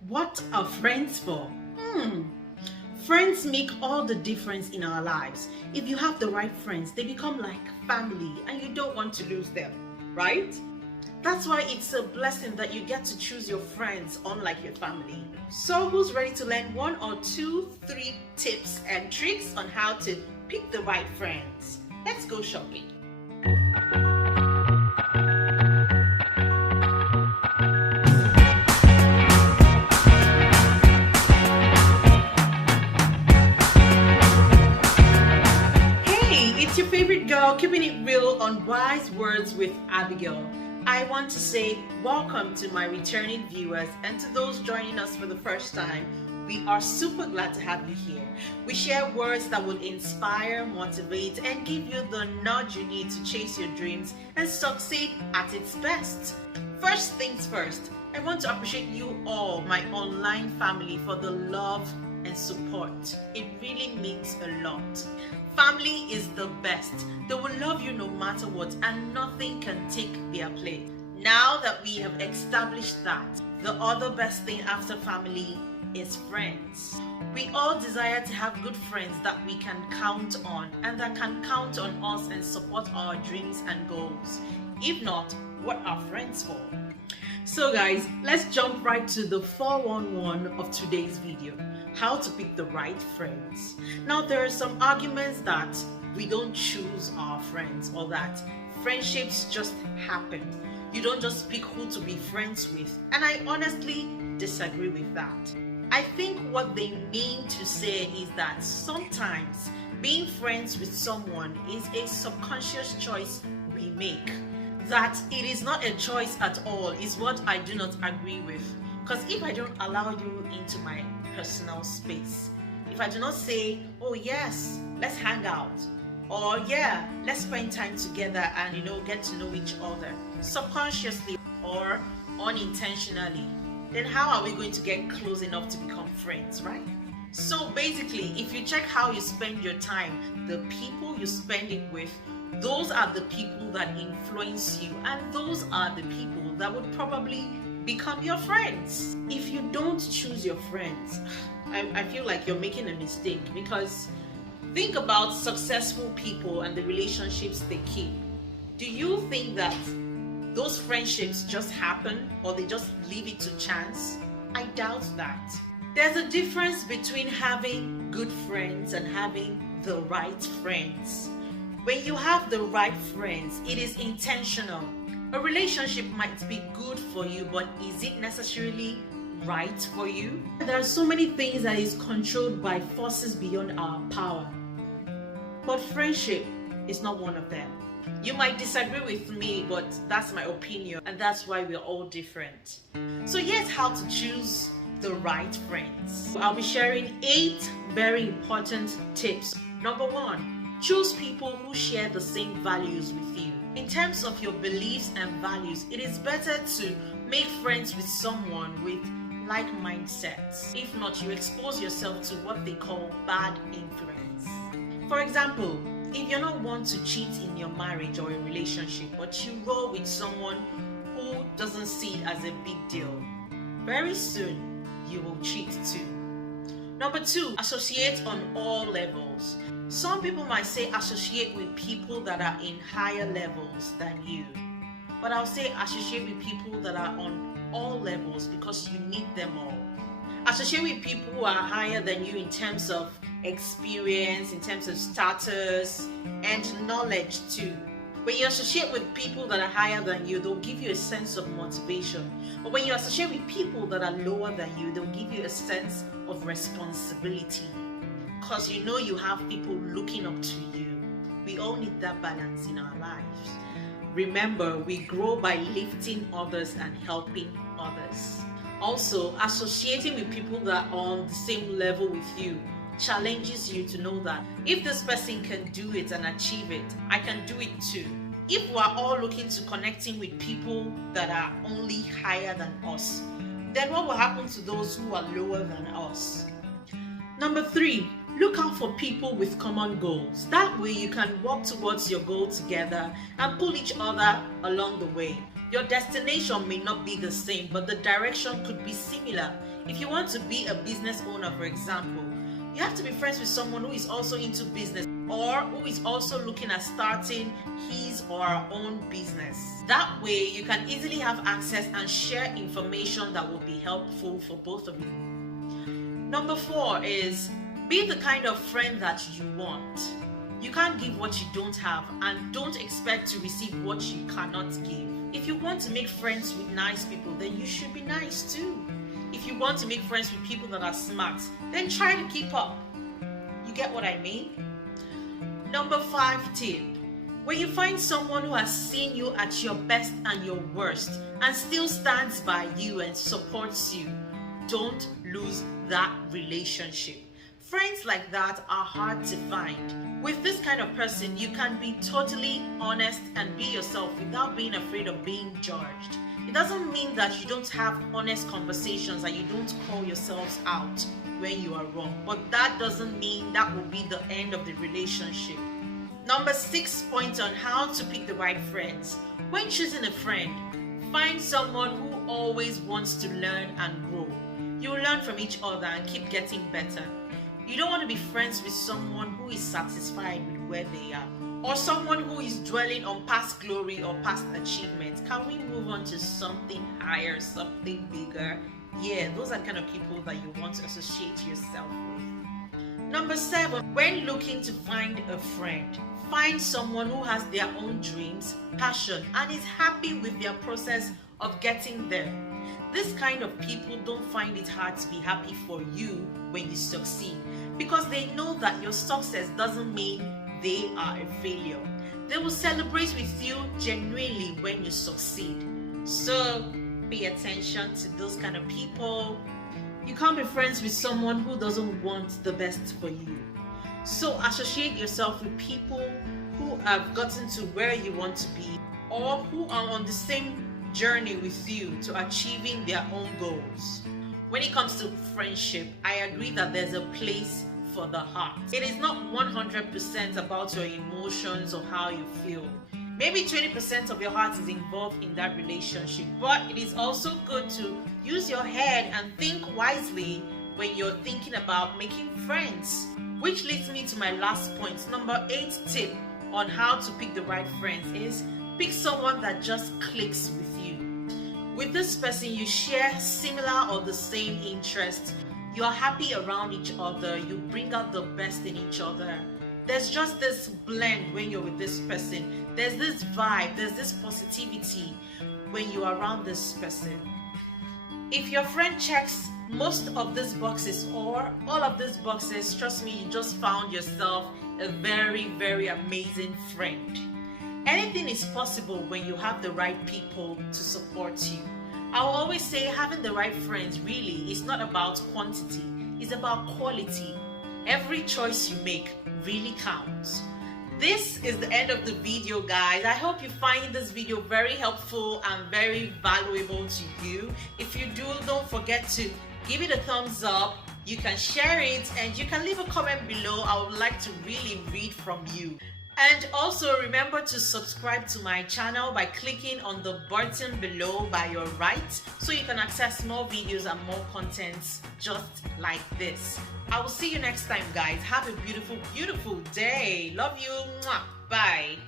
What are friends for? Friends make all the difference in our lives. If you have the right friends, they become like family and you don't want to lose them, right? That's why it's a blessing that you get to choose your friends unlike your family. So who's ready to learn one or two, three tips and tricks on how to pick the right friends? Let's go shopping. It's your favorite girl, keeping it real on Wise Words with Abigail. I want to say welcome to my returning viewers and to those joining us for the first time. We are super glad to have you here. We share words that will inspire, motivate, and give you the nudge you need to chase your dreams and succeed at its best. First things first, I want to appreciate you all, my online family, for the love and support. It really means a lot. Family is the best. They will love you no matter what, and nothing can take their place. Now that we have established that, the other best thing after family is friends. We all desire to have good friends that we can count on and that can count on us and support our dreams and goals. If not, what are friends for? So guys, let's jump right to the 411 of today's video. How to pick the right friends. Now there are some arguments that we don't choose our friends or that friendships just happen. You don't just pick who to be friends with, and I honestly disagree with that. I think what they mean to say is that sometimes being friends with someone is a subconscious choice we make. That it is not a choice at all is what I do not agree with. Because if I don't allow you into my personal space, if I do not say, oh yes, let's hang out, or yeah, let's spend time together and get to know each other subconsciously or unintentionally, then how are we going to get close enough to become friends, right? So basically, if you check how you spend your time, the people you spend it with, those are the people that influence you, and those are the people that would probably become your friends. If you don't choose your friends, I feel like you're making a mistake, because think about successful people and the relationships they keep. Do you think that those friendships just happen or they just leave it to chance? I doubt that. There's a difference between having good friends and having the right friends. When you have the right friends, it is intentional. A relationship might be good for you, but is it necessarily right for you? There are so many things that is controlled by forces beyond our power. But friendship is not one of them. You might disagree with me, but that's my opinion, and that's why we're all different. So here's how to choose the right friends. I'll be sharing 8 very important tips. Number 1, choose people who share the same values with you. In terms of your beliefs and values, it is better to make friends with someone with like mindsets. If not, you expose yourself to what they call bad influence. For example, if you're not one to cheat in your marriage or a relationship, but you roll with someone who doesn't see it as a big deal, very soon you will cheat too. Number 2, associate on all levels. Some people might say associate with people that are in higher levels than you. But I'll say associate with people that are on all levels, because you need them all. Associate with people who are higher than you in terms of experience, in terms of status, and knowledge too. When you associate with people that are higher than you, they'll give you a sense of motivation. But when you associate with people that are lower than you, they'll give you a sense of responsibility. Because you have people looking up to you. We all need that balance in our lives. Remember, we grow by lifting others and helping others. Also, associating with people that are on the same level with you challenges you to know that if this person can do it and achieve it, I can do it too. If we're all looking to connecting with people that are only higher than us, then what will happen to those who are lower than us? Number 3, look out for people with common goals. That way you can walk towards your goal together and pull each other along the way. Your destination may not be the same, but the direction could be similar. If you want to be a business owner, for example, you have to be friends with someone who is also into business or who is also looking at starting his or her own business. That way, you can easily have access and share information that will be helpful for both of you. Number 4 is be the kind of friend that you want. You can't give what you don't have, and don't expect to receive what you cannot give. If you want to make friends with nice people, then you should be nice too. If you want to make friends with people that are smart, then try to keep up. You get what I mean? Number 5 tip. When you find someone who has seen you at your best and your worst and still stands by you and supports you, don't lose that relationship. Friends like that are hard to find. With this kind of person, you can be totally honest and be yourself without being afraid of being judged. It doesn't mean that you don't have honest conversations and you don't call yourselves out when you are wrong, but that doesn't mean that will be the end of the relationship. Number 6 point on how to pick the right friends. When choosing a friend, find someone who always wants to learn and grow. You will learn from each other and keep getting better. You don't want to be friends with someone who is satisfied with where they are, or someone who is dwelling on past glory or past achievements. Can we move on to something higher, something bigger? Yeah, those are the kind of people that you want to associate yourself with. Number 7, when looking to find a friend, find someone who has their own dreams, passion, and is happy with their process of getting there. This kind of people don't find it hard to be happy for you when you succeed, because they know that your success doesn't mean they are a failure. They will celebrate with you genuinely when you succeed. So pay attention to those kind of people. You can't be friends with someone who doesn't want the best for you. So associate yourself with people who have gotten to where you want to be, or who are on the same journey with you to achieving their own goals. When it comes to friendship, I agree that there's a place for the heart. It is not 100% about your emotions or how you feel. Maybe 20% of your heart is involved in that relationship, but it is also good to use your head and think wisely when you're thinking about making friends. Which leads me to my last point. Number 8 tip on how to pick the right friends is pick someone that just clicks with you. With this person, you share similar or the same interests. You are happy around each other. You bring out the best in each other. There's just this blend when you're with this person. There's this vibe. There's this positivity when you are around this person. If your friend checks most of these boxes or all of these boxes, trust me, you just found yourself a very, very amazing friend. Anything is possible when you have the right people to support you. I will always say having the right friends really is not about quantity, it's about quality. Every choice you make really counts. This is the end of the video, guys. I hope you find this video very helpful and very valuable to you. If you do, don't forget to give it a thumbs up. You can share it and you can leave a comment below. I would like to really read from you. And also remember to subscribe to my channel by clicking on the button below by your right so you can access more videos and more contents just like this. I will see you next time, guys. Have a beautiful, beautiful day. Love you. Mwah. Bye.